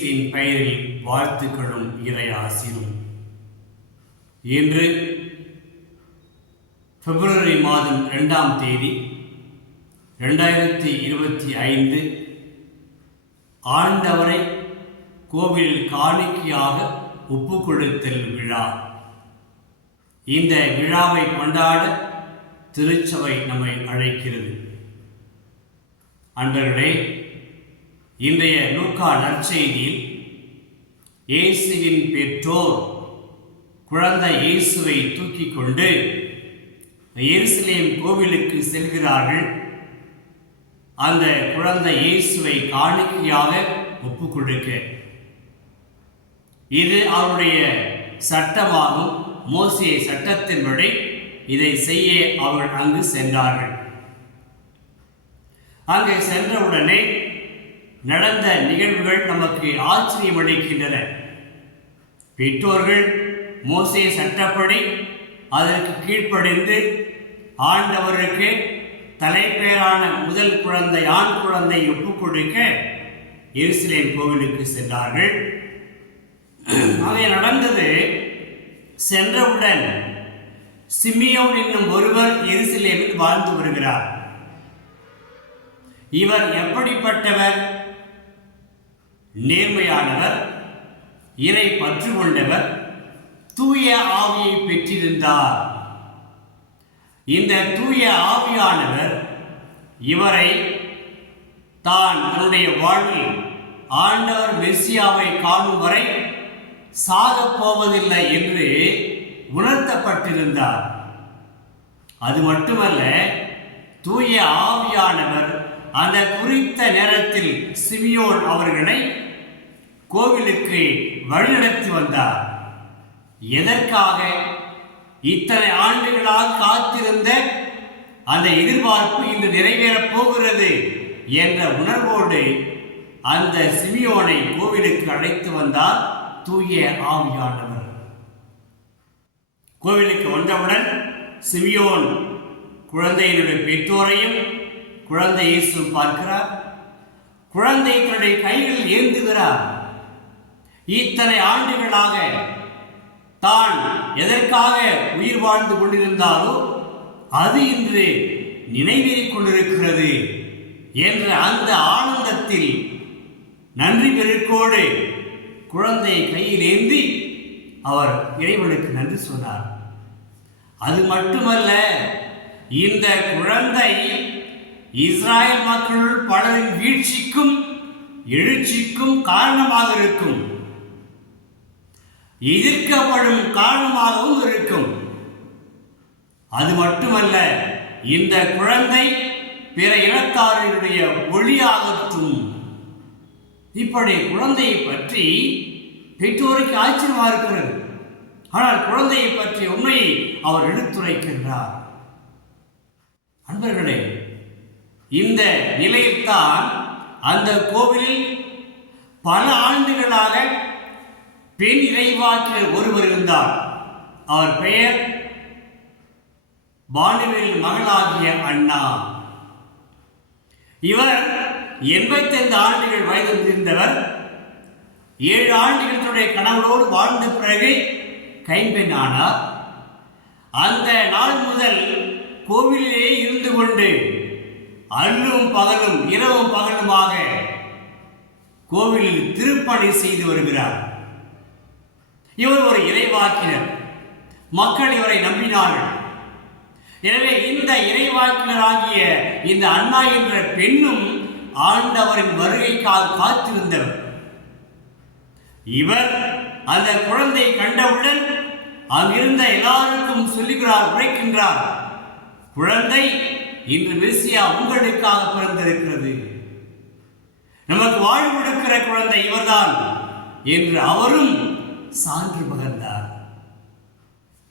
இயேசுவின் பெயரில் வாழ்த்துக்களும் இறை ஆசீரும். இன்று பிப்ரவரி மாதம் 2ஆம் தேதி 2025 ஆண்டவரை கோவிலில் காணிக்கையாக ஒப்புக்கொடுத்தல் விழா. இந்த விழாவை கொண்டாட திருச்சபை நம்மை அழைக்கிறது. அன்பர்களே, இன்றைய லூக்கா நற்செய்தியில் இயேசுவின் பெற்றோர் குழந்தை இயேசுவை தூக்கி கொண்டு எருசலேம் கோவிலுக்கு செல்கிறார்கள். அந்த குழந்தை இயேசுவை காணிக்கையாக ஒப்புக்கொடுக்க இது அவருடைய சட்டமாகும். மோசே சட்டத்தின்படி இதை செய்ய அவர்கள் அங்கு சென்றார்கள். அங்கே சென்றவுடனே நடந்த நிகழ்வுகள் நமக்கு ஆச்சரியம் அளிக்கின்றன. பெற்றோர்கள் மோசே சட்டப்படி அதற்கு கீழ்ப்படிந்து ஆண்டவருக்கு தலைப்பேரான முதல் குழந்தை ஆண் குழந்தை ஒப்புக்கொடுக்க எருசலேம் கோவிலுக்கு சென்றார்கள். அங்கே நடந்தது, சென்றவுடன் சிமியோன் என்னும் ஒருவர் எருசலேமில் வாழ்ந்து வருகிறார். இவர் எப்படிப்பட்டவர்? நேர்மையானவர், இறை பற்று கொண்டவர், தூய ஆவியை பெற்றிருந்தார். இந்த தூய ஆவியானவர் இவரை தான் தன்னுடைய வாழ்வில் ஆண்டவர் மெசியாவை காணும் வரை சாகப் போவதில்லை என்று உணர்த்தப்பட்டிருந்தார். அது மட்டுமல்ல, தூய ஆவியானவர் அந்த குறித்த நேரத்தில் சிமியோன் அவர்களை கோவிலுக்கு வழிநடத்தி வந்தார். எதற்காக? இத்தனை ஆண்டுகளால் காத்திருந்த அந்த எதிர்பார்ப்பு இன்று நிறைவேறப் போகிறது என்ற உணர்வோடு அந்த சிமியோனை கோவிலுக்கு அழைத்து வந்தார் தூய ஆவியானவர். கோவிலுக்கு வந்தவுடன் சிமியோன் குழந்தையினுடைய பெற்றோரையும் குழந்தை இயேசு பார்க்கிறார். குழந்தை தன்னுடைய கையில் ஏந்துகிறார். இத்தனை ஆண்டுகளாக தான் எதற்காக உயிர் வாழ்ந்து கொண்டிருந்தாலோ அது இன்று நினைவேறிக் கொண்டிருக்கிறது என்ற அந்த ஆனந்தத்தில் நன்றி பெருக்கோடு குழந்தையை கையில் ஏந்தி அவர் இறைவனுக்கு நன்றி சொன்னார். அது மட்டுமல்ல, இந்த குழந்தை இஸ்ராயல் மக்கள் பலரின் வீழ்ச்சிக்கும் எழுச்சிக்கும் காரணமாக இருக்கும், எதிர்க்கப்படும் காரணமாகவும் இருக்கும். அது மட்டுமல்ல, இந்த குழந்தை பிற இனத்தாரினுடைய ஒளியாகட்டும். இப்படி குழந்தையை பற்றி பெற்றோருக்கு ஆச்சரியமாக இருக்கிறது. ஆனால் குழந்தையை பற்றிய உண்மையை அவர் எடுத்துரைக்கின்றார். அன்பர்களே, இந்த நிலையில்தான் அந்த கோவிலில் பல ஆண்டுகளாக பெண் இறைவாக்கினர் ஒருவர் இருந்தார். அவர் பெயர் பானுவேல் மகளாகிய அண்ணா. இவர் 85 ஆண்டுகள் வயது முதிர்ந்தவர். 7 ஆண்டுகள் தன்னுடைய கணவரோடு வாழ்ந்த பிறகு கைம்பெண் ஆனார். அந்த நாள் முதல் கோவிலிலே இருந்து கொண்டு அல்லும் பகலும் இரவும் பகலுமாக கோவிலில் திருப்பணி செய்து வருகிறார். இவர் ஒரு இறைவாக்கினர். மக்கள் இவரை நம்பினார்கள். எனவே இந்த இறைவாக்கினராகிய இந்த அண்ணா என்ற பெண்ணும் ஆண்டவரின் வருகைக்காக காத்திருந்தவர். இவர் அந்த குழந்தை கண்டவுடன் அங்கிருந்த எல்லாருக்கும் சொல்லுகிறார், உரைக்கின்றார், குழந்தை இன்று மெசியா உங்களுக்காக பிறந்திருக்கிறது, நமக்கு வாழ்வு கொடுக்கிற குழந்தை இவர்தான் என்று அவரும் சான்று பகர்ந்தார்.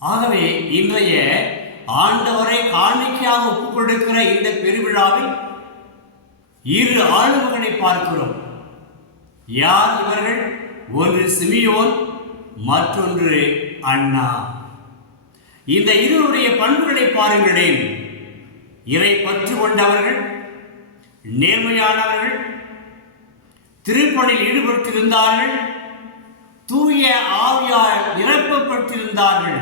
ஆகவே இன்றைய ஆண்டவரை காணிக்கையாக ஒப்புக்கொடுக்கிற இந்த பெருவிழாவில் 2 ஆளுமகனை பார்க்கிறோம். யார் இவர்கள்? ஒன்று சிமியோன், மற்றொன்று அண்ணா. இந்த இருவருடைய பண்புகளை பாருங்களேன். இறை பற்று கொண்டவர்கள், நேர்மையானவர்கள், திருப்பணியில் ஈடுபட்டிருந்தார்கள், தூய ஆவியால் நிரப்பப்பட்டிருந்தார்கள்,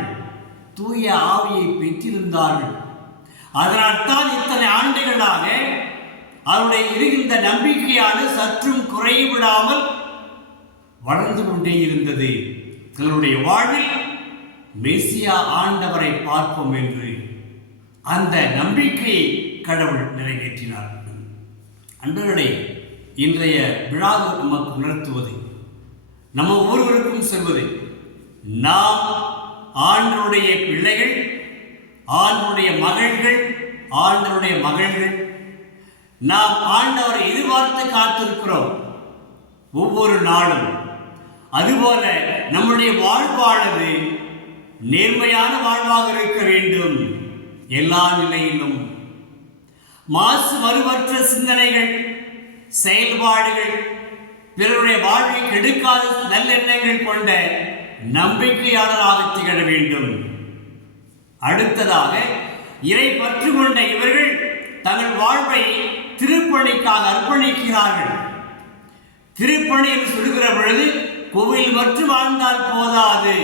தூய ஆவியை பெற்றிருந்தார்கள். அதனால் தான் இத்தனை ஆண்டுகளாக அவருடைய இருக்கின்ற நம்பிக்கையான சற்றும் குறைவிடாமல் வளர்ந்து கொண்டே இருந்தது. தங்களுடைய வாழ்வில் மெசியா ஆண்டவரை பார்ப்போம் என்று அந்த நம்பிக்கையை கடவுள் நிறைவேற்றினார். அன்றவர்களே, இன்றைய விழாவை நமக்கு உணர்த்துவது, நம்ம ஒவ்வொருவருக்கும் சொல்வது, நாம் ஆண்டவருடைய பிள்ளைகள், ஆண்டவருடைய மகள்கள், ஆண்டவருடைய மகள்கள். நாம் ஆண்டவரை எதிர்பார்த்து காத்திருக்கிறோம் ஒவ்வொரு நாளும். அதுபோல நம்முடைய வாழ்வானது நேர்மையான வாழ்வாக இருக்க வேண்டும். எல்லா நிலையிலும் மாசு மறுவற்ற சிந்தனைகள், செயல்பாடுகள், பிறருடைய வாழ்வை கெடுக்காத நல்லெண்ணங்கள் கொண்ட நம்பிக்கையாளராக திகழ வேண்டும். அடுத்ததாக, இறை பற்று கொண்ட இவர்கள் தங்கள் வாழ்வை திருப்பணிக்காக அர்ப்பணிக்கிறார்கள். திருப்பணி என்று சொல்கிற பொழுது கோவில் மட்டும் வாழ்ந்தால் போதாது,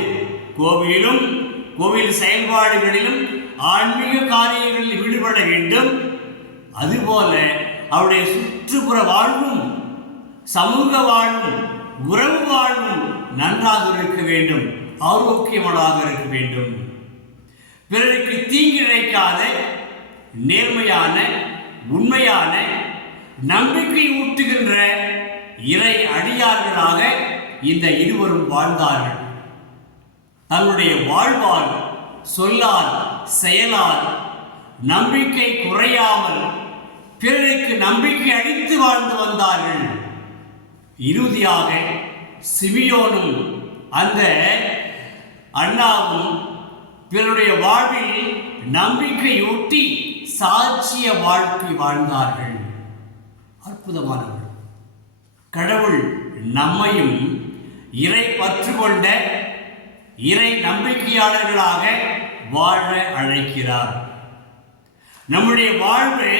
கோவிலிலும் கோவில் செயல்பாடுகளிலும் ஆன்மீக காரியங்களில் ஈடுபட வேண்டும். அதுபோல அவருடைய சுற்றுப்புற வாழ்வும், சமூக வாழ்வும், உறவு வாழ்வும் நன்றாக இருக்க வேண்டும், ஆரோக்கியமானதாக இருக்க வேண்டும். பிறருக்கு தீங்கு இழைக்காத நேர்மையான, உண்மையான, நம்பிக்கை ஊட்டுகின்ற இறை அடியார்களாக இந்த இருவரும் வாழ்ந்தார்கள். தன்னுடைய வாழ்வால், சொல்லால், செயலால் நம்பிக்கை குறையாமல் பிறருக்கு நம்பிக்கை அளித்து வாழ்ந்து வந்தார்கள். இறுதியாக சிமியோனும் அந்த அண்ணாவும் பிறருடைய வாழ்வில் நம்பிக்கையூட்டி சாட்சிய வாழ்க்கை வாழ்ந்தார்கள். அற்புதமானவர்கள். கடவுள் நம்மையும் இறை பற்று கொண்ட இறை நம்பிக்கையாளர்களாக வாழ அழைக்கிறார். நம்முடைய வாழ்வு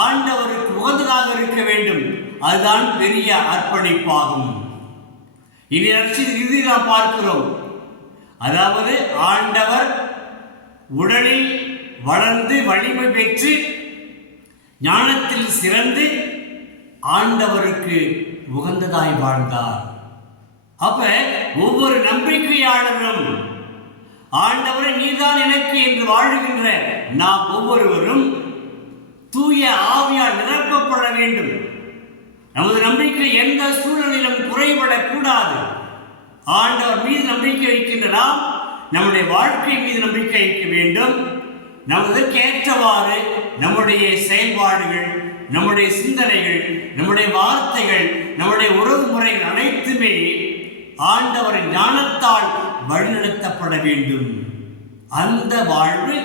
ஆண்டவருக்கு உகந்ததாக இருக்க வேண்டும். அதுதான் பெரிய அர்ப்பணிப்பாகும். இறுதி நாம் பார்க்கிறோம். அதாவது ஆண்டவர் உடலில் வளர்ந்து வலிமை பெற்று ஞானத்தில் சிறந்து ஆண்டவருக்கு உகந்ததாய் வாழ்ந்தார். அப்ப ஒவ்வொரு நம்பிக்கையாளரும் ஆண்டவரை நீதான் எனக்கு என்று வாழுகின்ற நாம் ஒவ்வொருவரும் தூய ஆவியால் நிரப்பப்பட வேண்டும். நமது நம்பிக்கை எந்த சூழலிலும் குறைபடக்கூடாது. ஆண்டவர் மீது நம்பிக்கை வைக்கின்ற நாம் நம்முடைய வாழ்க்கை மீது நம்பிக்கை வைக்க வேண்டும். நமக்கு ஏற்றவாறு நம்முடைய செயல்பாடுகள், நம்முடைய சிந்தனைகள், நம்முடைய வார்த்தைகள், நம்முடைய உறவு முறைகள் அனைத்துமே ஆண்டவரின் ஞானத்தால் வழிநடத்தப்பட வேண்டும். அந்த வாழ்வு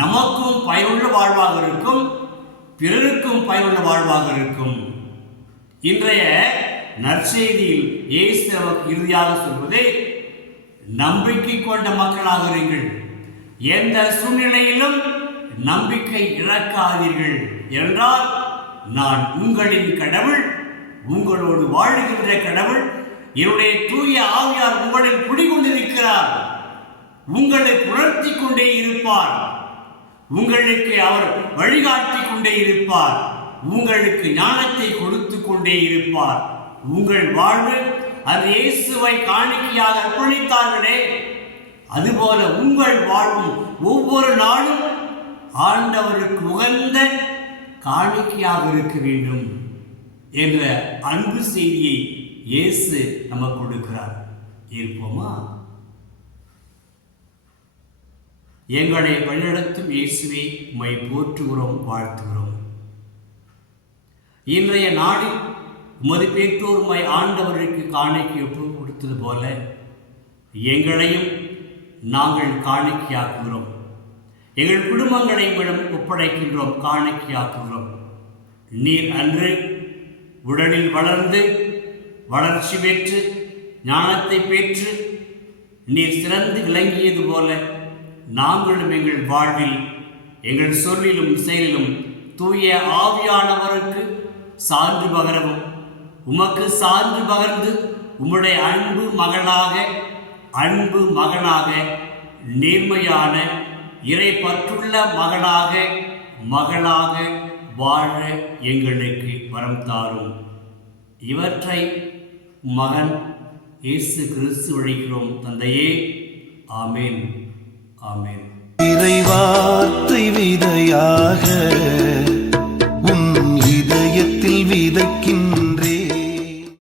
நமக்கும் பயனுள்ள வாழ்வாக இருக்கும், பிறருக்கும் பயனுள்ள வாழ்வாக இருக்கும். இன்றைய நற்செய்தியில் இயேசு நமக்கு இறுதியாக சொல்வது, நம்பிக்கை கொண்ட மக்களாக இருங்கள், எந்த சூழ்நிலையிலும் நம்பிக்கை இழக்காதீர்கள் என்றால், நான் உங்களின் கடவுள், உங்களோடு வாழுகின்ற கடவுள், என்னுடைய தூய ஆவியார் உங்களில் குடிகொண்டிருக்கிறார், உங்களுக்கு உணர்த்தி கொண்டே இருப்பார், உங்களுக்கு அவர் வழிகாட்டி கொண்டே இருப்பார், உங்களுக்கு ஞானத்தை கொடுத்து கொண்டே இருப்பார். உங்கள் வாழ்வு அது இயேசுவை காணிக்கையாக அர்ப்பணித்தார்களே, அதுபோல உங்கள் வாழ்வும் ஒவ்வொரு நாளும் ஆண்டவருக்கு உகந்த காணிக்கையாக இருக்க வேண்டும் என்ற அன்பு செய்தியை இயேசு நமக்கு கொடுக்கிறார். இருப்போமா? எங்களை வழிநடத்தும் இயேசுவே, உம்மை போற்றுகிறோம், வாழ்த்துகிறோம். இன்றைய நாளில் உமது பெற்றோர் உம்மை ஆண்டவருக்கு காணிக்கை ஒப்பு கொடுத்தது போல எங்களையும் நாங்கள் காணிக்கையாக்குகிறோம். எங்கள் குடும்பங்களை உம்மிடம் ஒப்படைக்கின்றோம், காணிக்கையாக்குகிறோம். நீர் அன்று உடலில் வளர்ந்து வளர்ச்சி பெற்று ஞானத்தை பெற்று நீர் சிறந்து விளங்கியது போல நாங்களும் எங்கள் வாழ்வில், எங்கள் சொல்லிலும் செயலிலும் தூய ஆவியானவருக்கு சான்று பகரவும் உமக்கு சான்று பகர்ந்து உம்முடைய அன்பு மகனாக நேர்மையான இறை பற்றுள்ள மகளாக வாழ எங்களுக்கு வரம் தாரும். இவற்றை மகன் இயேசு கிறிஸ்து வழிகிறோம் தந்தையே. ஆமேன். ஆமேன். இறைவார்த்தை விதையாக